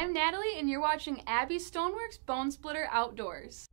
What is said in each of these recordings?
I'm Natalie, and you're watching Abby Stoneworks Bone Splitter Outdoors.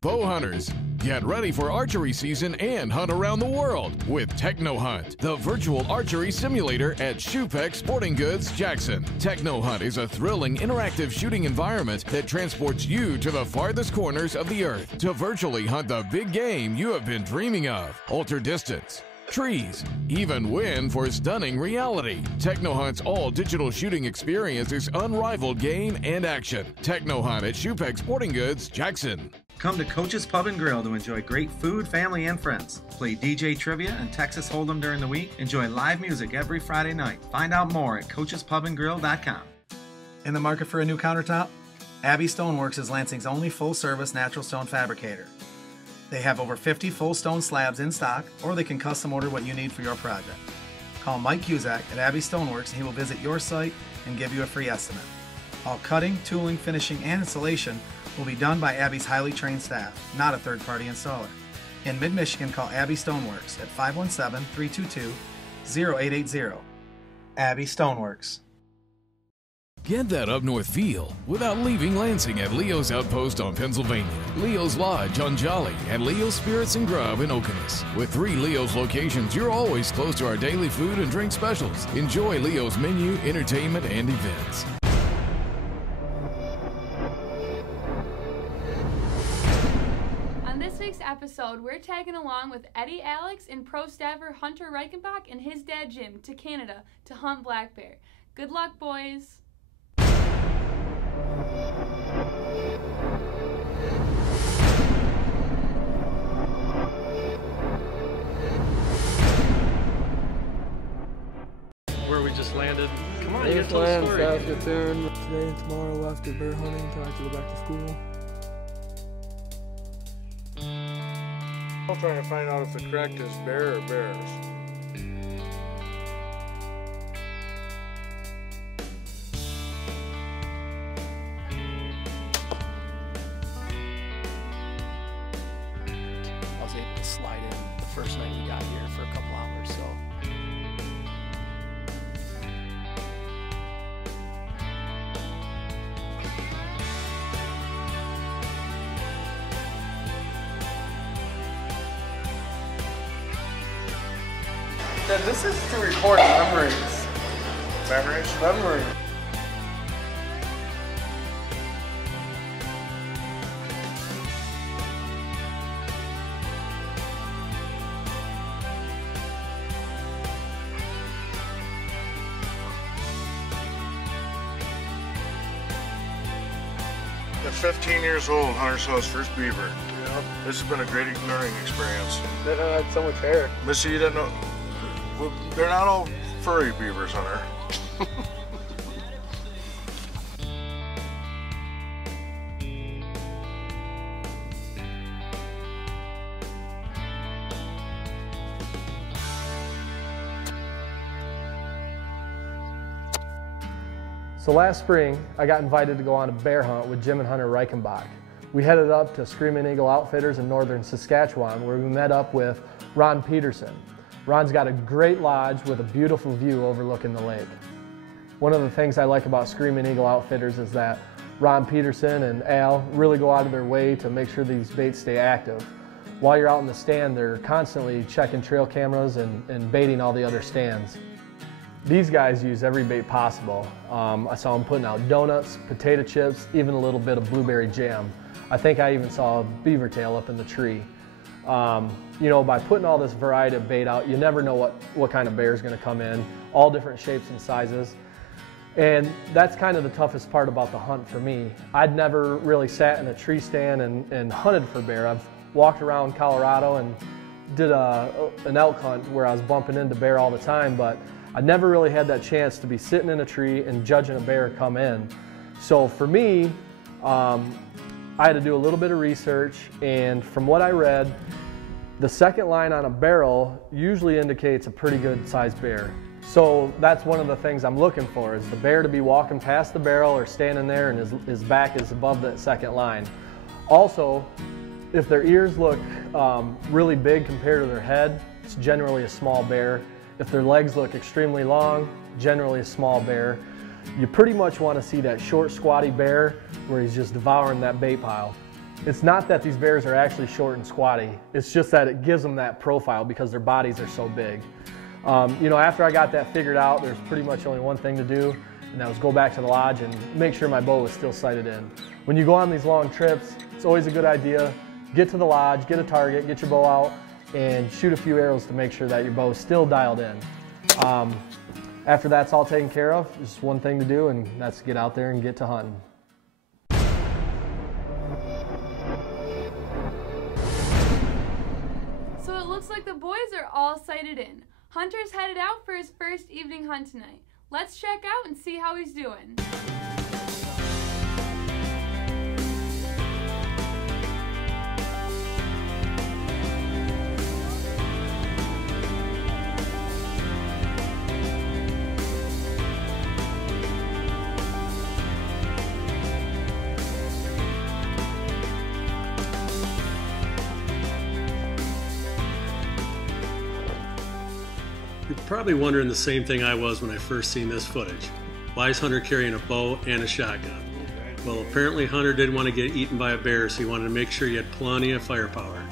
Bow hunters, get ready for archery season and hunt around the world with Techno Hunt, the virtual archery simulator at Shoepec Sporting Goods, Jackson. Techno Hunt is a thrilling, interactive shooting environment that transports you to the farthest corners of the earth to virtually hunt the big game you have been dreaming of. Alter distance, trees, even win for stunning reality. Techno Hunt's all-digital shooting experience is unrivaled game and action. Techno Hunt at Shoepec Sporting Goods, Jackson. Come to Coach's Pub and Grill to enjoy great food, family, and friends. Play DJ Trivia and Texas Hold'em during the week. Enjoy live music every Friday night. Find out more at coachespubandgrill.com. In the market for a new countertop? Abby Stoneworks is Lansing's only full-service natural stone fabricator. They have over 50 full stone slabs in stock, or they can custom order what you need for your project. Call Mike Cusack at Abby Stoneworks and he will visit your site and give you a free estimate. All cutting, tooling, finishing, and installation will be done by Abby's highly trained staff, not a third-party installer. In mid-Michigan, call Abby Stoneworks at 517-322-0880. Abby Stoneworks. Get that up north feel without leaving Lansing at Leo's Outpost on Pennsylvania, Leo's Lodge on Jolly, and Leo's Spirits and Grub in Okemos. With 3 Leo's locations, you're always close to our daily food and drink specials. Enjoy Leo's menu, entertainment, and events. On this week's episode, we're tagging along with Eddie Alex and pro staffer Hunter Reichencach and his dad Jim to Canada to hunt black bear. Good luck, boys! Where we just landed. Come on, We you just gotta tell the landed story. Saskatoon. Today and tomorrow after bear hunting until I have to go back to school. I'm trying to find out if the correct is bear or bears. I was able to slide in the first night we got here for a couple hours, so. Yeah, this is to record memories. Memories? Memories. At 15 years old, Hunter saw his first beaver. Yeah. This has been a great learning experience. Then I had so much hair. Missy, you didn't know, well, they're not all furry beavers, Hunter. So last spring, I got invited to go on a bear hunt with Jim and Hunter Reichencach. We headed up to Screaming Eagle Outfitters in northern Saskatchewan, where we met up with Ron Peterson. Ron's got a great lodge with a beautiful view overlooking the lake. One of the things I like about Screaming Eagle Outfitters is that Ron Peterson and Al really go out of their way to make sure these baits stay active. While you're out in the stand, they're constantly checking trail cameras and baiting all the other stands. These guys use every bait possible. I saw them putting out donuts, potato chips, even a little bit of blueberry jam. I think I even saw a beaver tail up in the tree. You know, by putting all this variety of bait out, you never know what kind of bear is going to come in, all different shapes and sizes. And that's kind of the toughest part about the hunt for me. I'd never really sat in a tree stand and hunted for bear. I've walked around Colorado and did an elk hunt where I was bumping into bear all the time, but I never really had that chance to be sitting in a tree and judging a bear come in. So for me, I had to do a little bit of research, and from what I read, the second line on a barrel usually indicates a pretty good sized bear. So that's one of the things I'm looking for, is the bear to be walking past the barrel or standing there and his back is above that second line. Also, if their ears look really big compared to their head, it's generally a small bear. If their legs look extremely long, generally a small bear. You pretty much want to see that short, squatty bear where he's just devouring that bait pile. It's not that these bears are actually short and squatty, it's just that it gives them that profile because their bodies are so big. You know, after I got that figured out, there's pretty much only one thing to do, and that was go back to the lodge and make sure my bow was still sighted in. When you go on these long trips, it's always a good idea, get to the lodge, get a target, get your bow out, and shoot a few arrows to make sure that your bow is still dialed in. After that's all taken care of, there's one thing to do, and that's get out there and get to hunting. So it looks like the boys are all sighted in. Hunter's headed out for his first evening hunt tonight. Let's check out and see how he's doing. You're probably wondering the same thing I was when I first seen this footage. Why is Hunter carrying a bow and a shotgun? Well, apparently Hunter didn't want to get eaten by a bear, so he wanted to make sure he had plenty of firepower.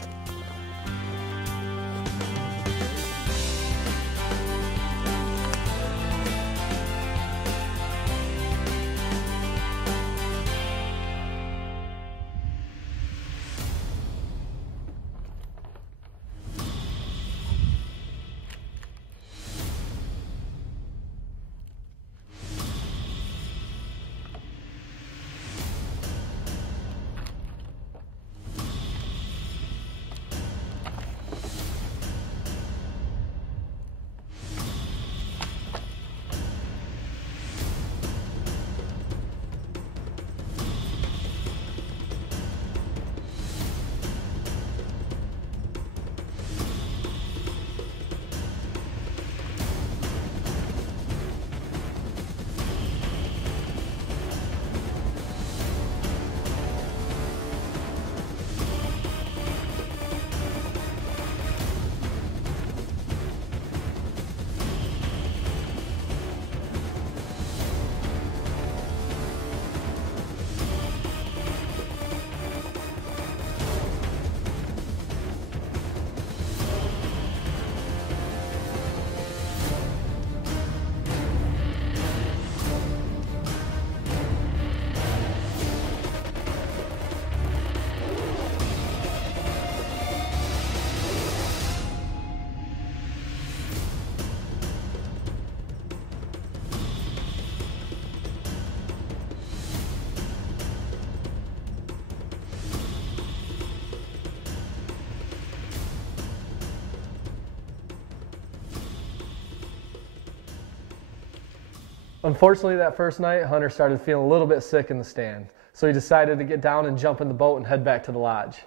Unfortunately, that first night, Hunter started feeling a little bit sick in the stand, so he decided to get down and jump in the boat and head back to the lodge.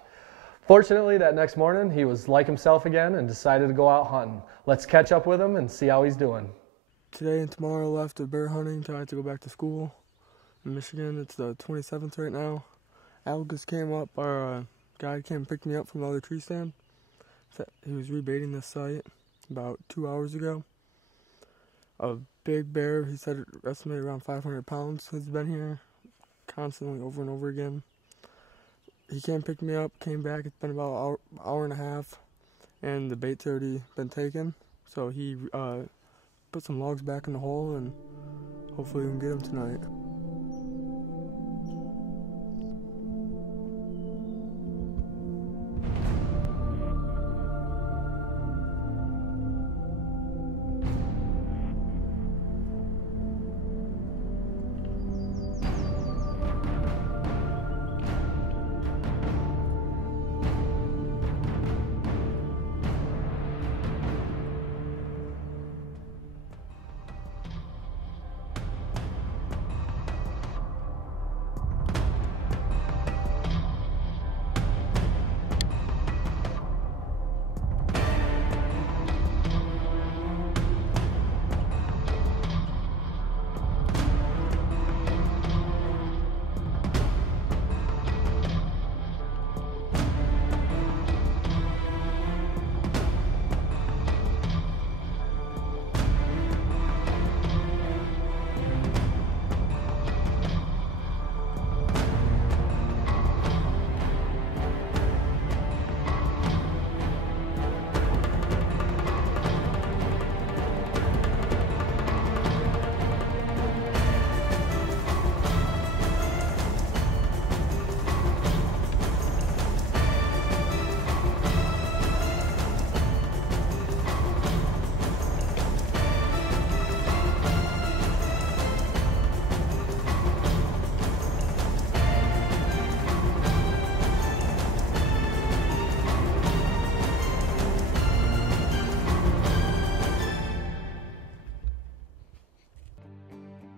Fortunately, that next morning, he was like himself again and decided to go out hunting. Let's catch up with him and see how he's doing. Today and tomorrow left of bear hunting until I have to go back to school in Michigan. It's the 27th right now. Algus came up, our guide came and picked me up from the other tree stand. He was rebaiting this site about 2 hours ago. A big bear, he said, estimated around 500 pounds, has been here constantly over and over again. He came pick me up, came back. It's been about an hour and a half, and the bait's already been taken. So he put some logs back in the hole, and hopefully we can get him tonight.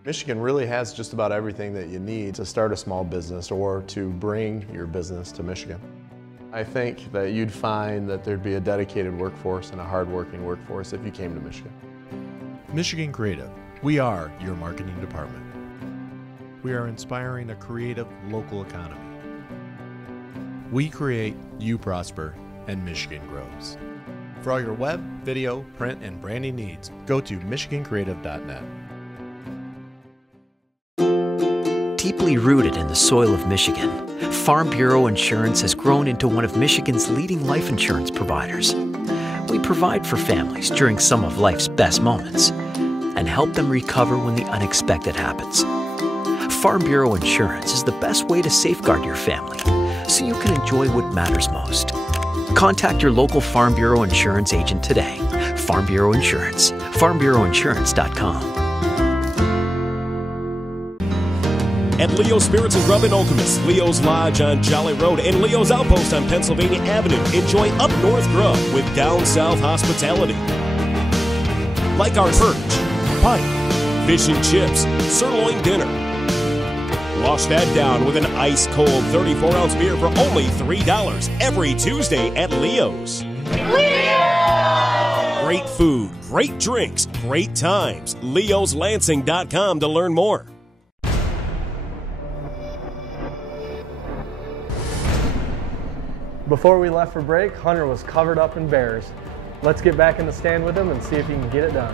Michigan really has just about everything that you need to start a small business or to bring your business to Michigan. I think that you'd find that there'd be a dedicated workforce and a hardworking workforce if you came to Michigan. Michigan Creative. We are your marketing department. We are inspiring a creative local economy. We create, you prosper, and Michigan grows. For all your web, video, print, and branding needs, go to michigancreative.net. Deeply rooted in the soil of Michigan, Farm Bureau Insurance has grown into one of Michigan's leading life insurance providers. We provide for families during some of life's best moments and help them recover when the unexpected happens. Farm Bureau Insurance is the best way to safeguard your family so you can enjoy what matters most. Contact your local Farm Bureau Insurance agent today. Farm Bureau Insurance, farmbureauinsurance.com. At Leo's Spirits and Grub in Okemos, Leo's Lodge on Jolly Road, and Leo's Outpost on Pennsylvania Avenue. Enjoy up north grub with down south hospitality. Like our perch, pike, fish and chips, sirloin dinner. Wash that down with an ice-cold 34-ounce beer for only $3 every Tuesday at Leo's. Leo! Great food, great drinks, great times. Leo'sLansing.com to learn more. Before we left for break, Hunter was covered up in bears. Let's get back in the stand with him and see if he can get it done.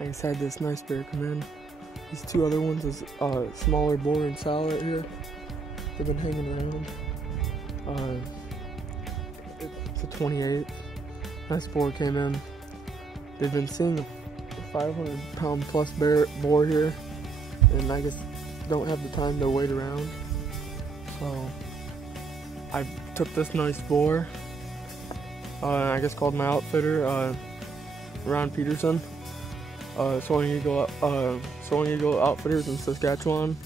I just had this nice bear come in. These two other ones is smaller boar and sow right here. They've been hanging around. It's a 28. Nice boar came in. They've been seeing a 500-pound plus boar here, and I just don't have the time to wait around. So I took this nice boar. I just called my outfitter, Ron Peterson. Soaring Eagle Outfitters in Saskatchewan.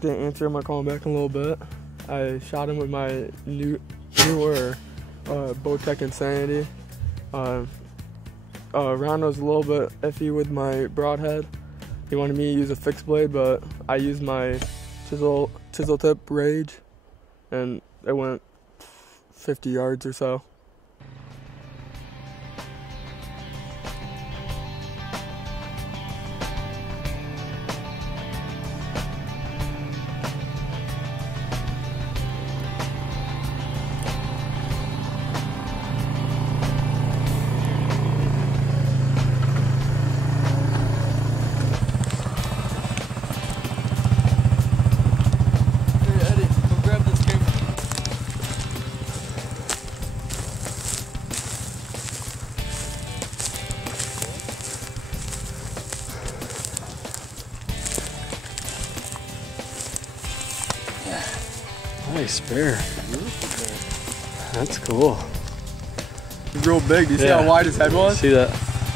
Didn't answer him. I called him back in a little bit. I shot him with my newer Bowtech Insanity. Ron was a little bit iffy with my broadhead. He wanted me to use a fixed blade, but I used my chisel tip Rage, and it went 50 yards or so. Nice bear. That's cool. He's real big. Do you see how wide his head was? See that?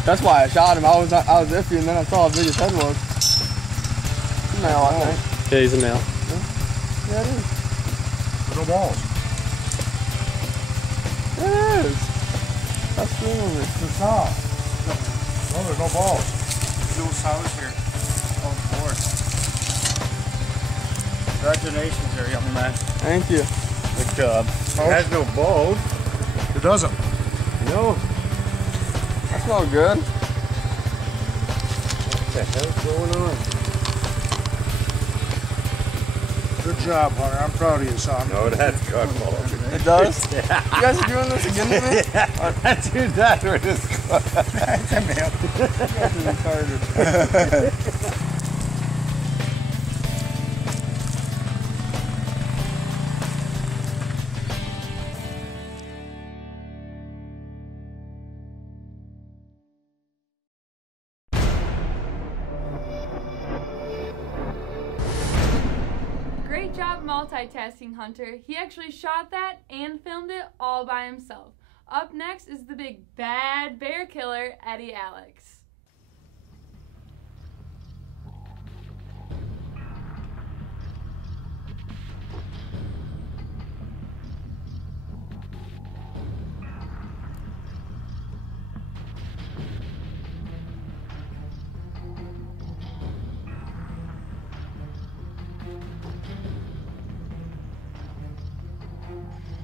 That's why I shot him. I was iffy, and then I saw how big his head was. He's a male, I think. Yeah, he's a male. Yeah, it is. No balls. It is. That's really It's sow. No, there's no balls. Little sows here. On board. Congratulations there, young man. Thank you. Good job. It has no balls. It doesn't. No. That smells good. What the hell's going on? Good job, Hunter. I'm proud of you, son. No, that's good balls. It does? You guys are doing this again with me? Yeah, that's your dad with his That's a male. You guys are retarded. Great job multitasking, Hunter. He actually shot that and filmed it all by himself. Up next is the big bad bear killer, Eddie Alex.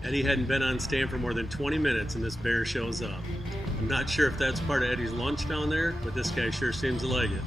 Eddie hadn't been on stand for more than 20 minutes and this bear shows up. I'm not sure if that's part of Eddie's lunch down there, but this guy sure seems to like it.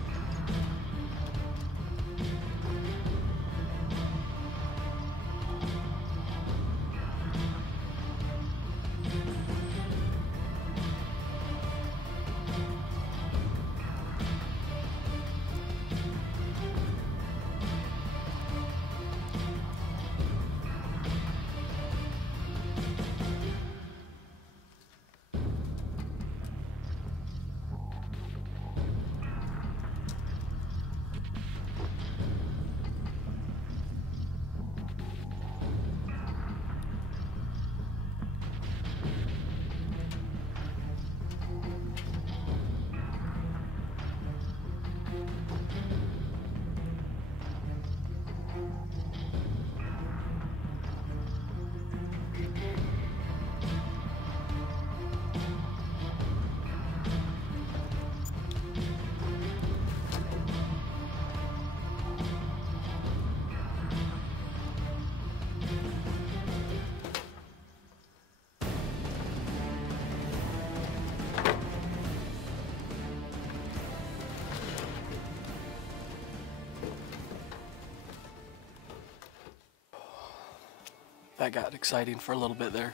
That got exciting for a little bit there.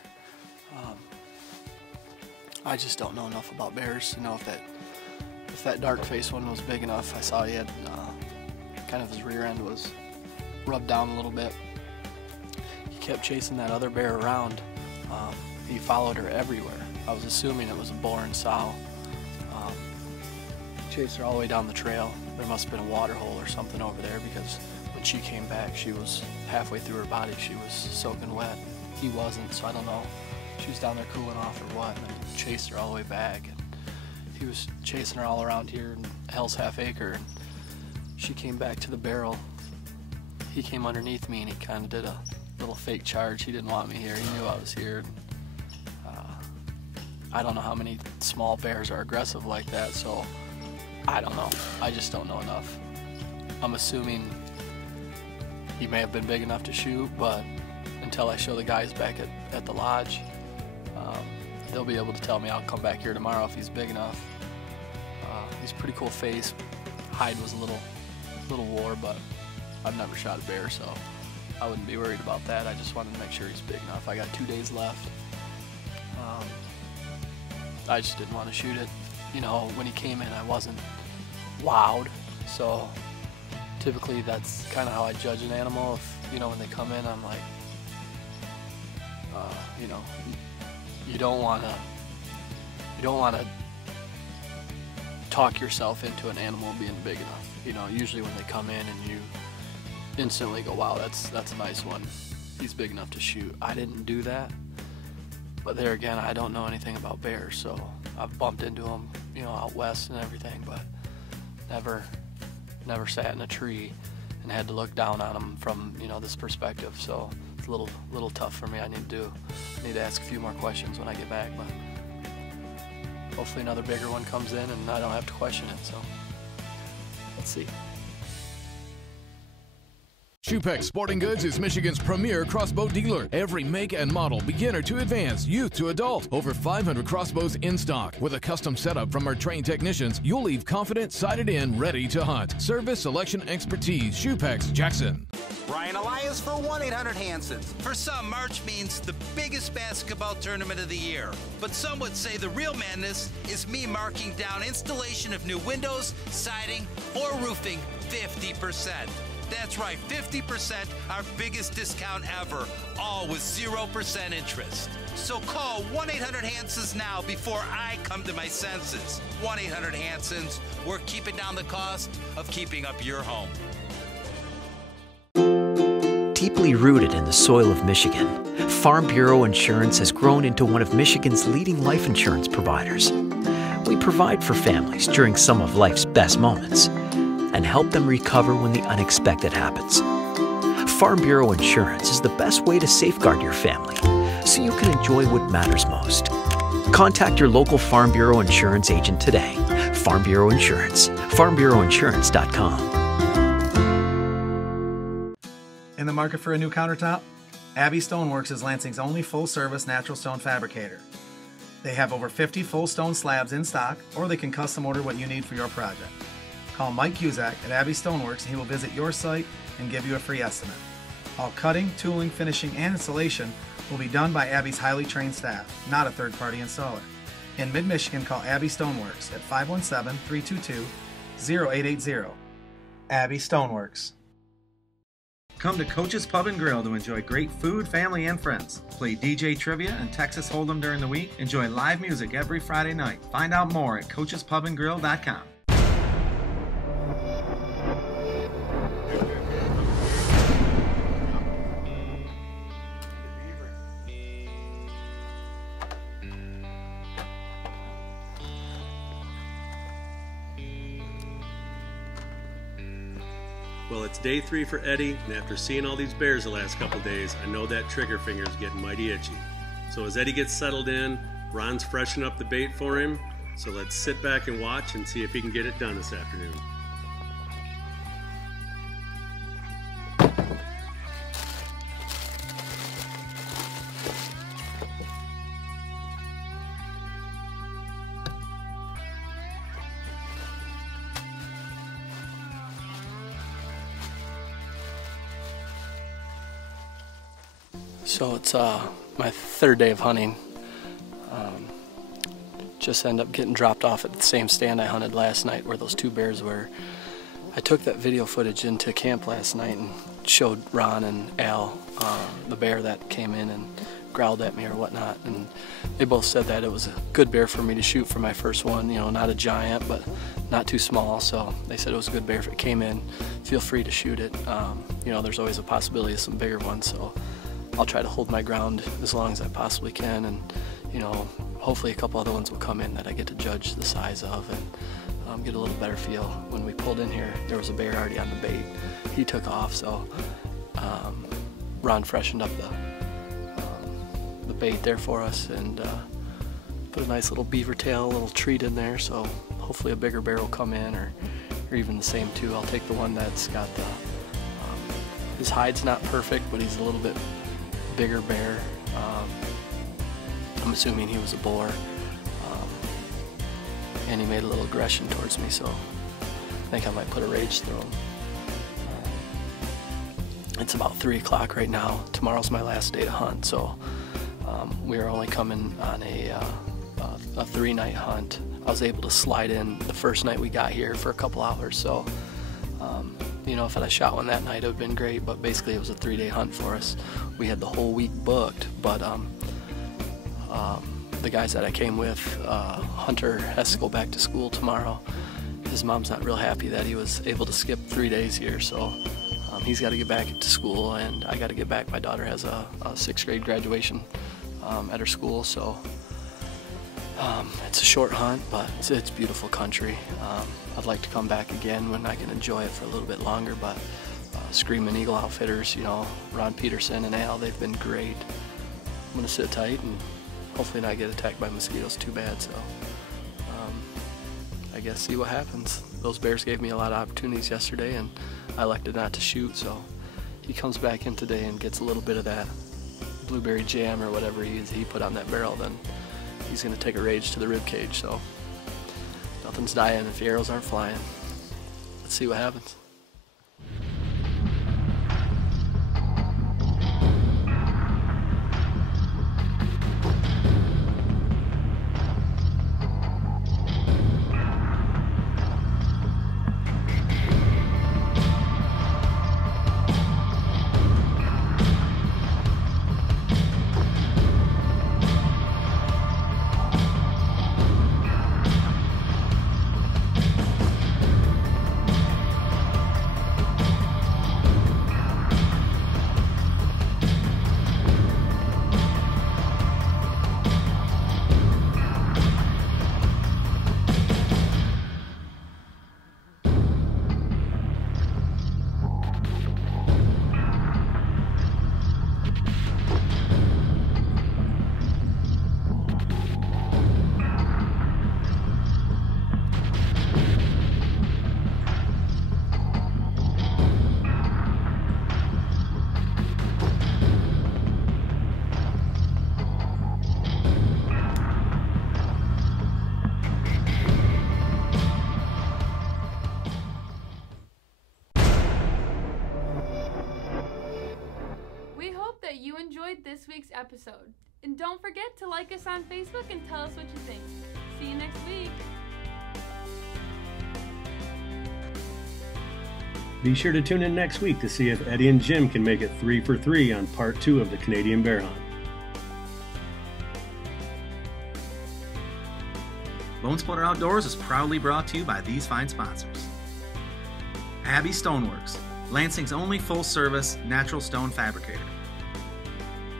I just don't know enough about bears to know if that dark face one was big enough. I saw he had kind of his rear end was rubbed down a little bit. He kept chasing that other bear around. He followed her everywhere. I was assuming it was a boar and sow. Chased her all the way down the trail. There must have been a water hole or something over there, because when she came back, she was halfway through her body. She was soaking wet. He wasn't, so I don't know. She was down there cooling off or what, and then chased her all the way back. And he was chasing her all around here in Hell's Half Acre, and she came back to the barrel. He came underneath me, and he kind of did a little fake charge. He didn't want me here. He knew I was here. I don't know how many small bears are aggressive like that, so I don't know. I just don't know enough. I'm assuming he may have been big enough to shoot, but until I show the guys back at the lodge, they'll be able to tell me. I'll come back here tomorrow if he's big enough. He's a pretty cool face. Hide was a little wore, but I've never shot a bear, so I wouldn't be worried about that. I just wanted to make sure he's big enough. I got 2 days left. I just didn't want to shoot it. You know, when he came in, I wasn't wowed, so typically that's kind of how I judge an animal. If, you know, when they come in, I'm like, you know, you don't want to talk yourself into an animal being big enough. You know, usually when they come in and you instantly go, wow, that's a nice one. He's big enough to shoot. I didn't do that. But there again, I don't know anything about bears, so I've bumped into them, you know, out west and everything, but never sat in a tree and had to look down on them from, you know, this perspective. So it's a little tough for me. I need to ask a few more questions when I get back, but hopefully another bigger one comes in and I don't have to question it. So let's see. Shupex Sporting Goods is Michigan's premier crossbow dealer. Every make and model, beginner to advanced, youth to adult. Over 500 crossbows in stock. With a custom setup from our trained technicians, you'll leave confident, sighted in, ready to hunt. Service, selection, expertise. Shupex Jackson. Ryan Elias for 1-800-HANSONS. For some, March means the biggest basketball tournament of the year. But some would say the real madness is me marking down installation of new windows, siding, or roofing 50%. That's right, 50%, our biggest discount ever, all with 0% interest. So call 1-800-HANSONS now before I come to my senses. 1-800-HANSONS, we're keeping down the cost of keeping up your home. Deeply rooted in the soil of Michigan, Farm Bureau Insurance has grown into one of Michigan's leading life insurance providers. We provide for families during some of life's best moments and help them recover when the unexpected happens. Farm Bureau Insurance is the best way to safeguard your family so you can enjoy what matters most. Contact your local Farm Bureau Insurance agent today. Farm Bureau Insurance, farmbureauinsurance.com. In the market for a new countertop? Abbey Stoneworks is Lansing's only full-service natural stone fabricator. They have over 50 full stone slabs in stock, or they can custom order what you need for your project. Call Mike Cusack at Abbey Stoneworks and he will visit your site and give you a free estimate. All cutting, tooling, finishing, and installation will be done by Abbey's highly trained staff, not a third-party installer. In mid-Michigan, call Abbey Stoneworks at 517-322-0880. Abbey Stoneworks. Come to Coach's Pub and Grill to enjoy great food, family, and friends. Play DJ trivia and Texas Hold'em during the week. Enjoy live music every Friday night. Find out more at coachespubandgrill.com. Well, it's day 3 for Eddie, and after seeing all these bears the last couple days, I know that trigger finger is getting mighty itchy. So as Eddie gets settled in, Ron's freshening up the bait for him, so let's sit back and watch and see if he can get it done this afternoon. So it's my third day of hunting. Just ended up getting dropped off at the same stand I hunted last night where those 2 bears were. I took that video footage into camp last night and showed Ron and Al the bear that came in and growled at me or whatnot, and they both said that it was a good bear for me to shoot for my first one. You know, not a giant, but not too small, so they said it was a good bear if it came in. Feel free to shoot it. You know, there's always a possibility of some bigger ones, so I'll try to hold my ground as long as I possibly can, and you know, hopefully a couple other ones will come in that I get to judge the size of and get a little better feel. When we pulled in here, there was a bear already on the bait. He took off, so Ron freshened up the bait there for us and put a nice little beaver tail, a little treat in there, so hopefully a bigger bear will come in, or even the same 2. I'll take the one that's got the, his hide's not perfect, but he's a little bit bigger bear. I'm assuming he was a boar, and he made a little aggression towards me, so I think I might put a rage through him. It's about 3 o'clock right now. Tomorrow's my last day to hunt, so we are only coming on a 3-night hunt. I was able to slide in the first night we got here for a couple hours, so you know, if I shot one that night, it would have been great, but basically it was a 3-day hunt for us. We had the whole week booked, but the guys that I came with, Hunter has to go back to school tomorrow. His mom's not real happy that he was able to skip 3 days here, so he's got to get back to school, and I got to get back. My daughter has a 6th grade graduation at her school, so it's a short hunt, but it's beautiful country. I'd like to come back again when I can enjoy it for a little bit longer, but Screaming Eagle Outfitters, you know, Ron Peterson and Al, they've been great. I'm going to sit tight and hopefully not get attacked by mosquitoes too bad, so I guess see what happens. Those bears gave me a lot of opportunities yesterday, and I elected not to shoot, so he comes back in today and gets a little bit of that blueberry jam or whatever he put on that barrel, then he's going to take a rage to the rib cage, so nothing's dying if the arrows aren't flying. Let's see what happens. enjoyed this week's episode. And don't forget to like us on Facebook and tell us what you think. See you next week. Be sure to tune in next week to see if Eddie and Jim can make it 3 for 3 on part 2 of the Canadian Bear Hunt. Bone Splitter Outdoors is proudly brought to you by these fine sponsors. Abbey Stoneworks, Lansing's only full-service natural stone fabricator.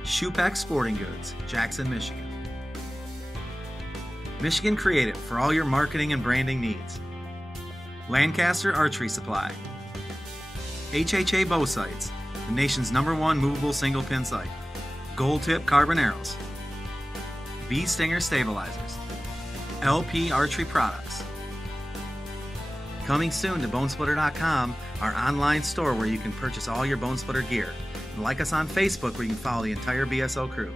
Shoepeck Sporting Goods, Jackson, Michigan. Michigan Creative for all your marketing and branding needs. Lancaster Archery Supply. HHA Bow Sights, the nation's #1 movable single pin sight. Gold Tip Carbon Arrows. Bee Stinger Stabilizers. LP Archery Products. Coming soon to bonesplitter.com, our online store where you can purchase all your Bone Splitter gear. And like us on Facebook where you can follow the entire BSO crew.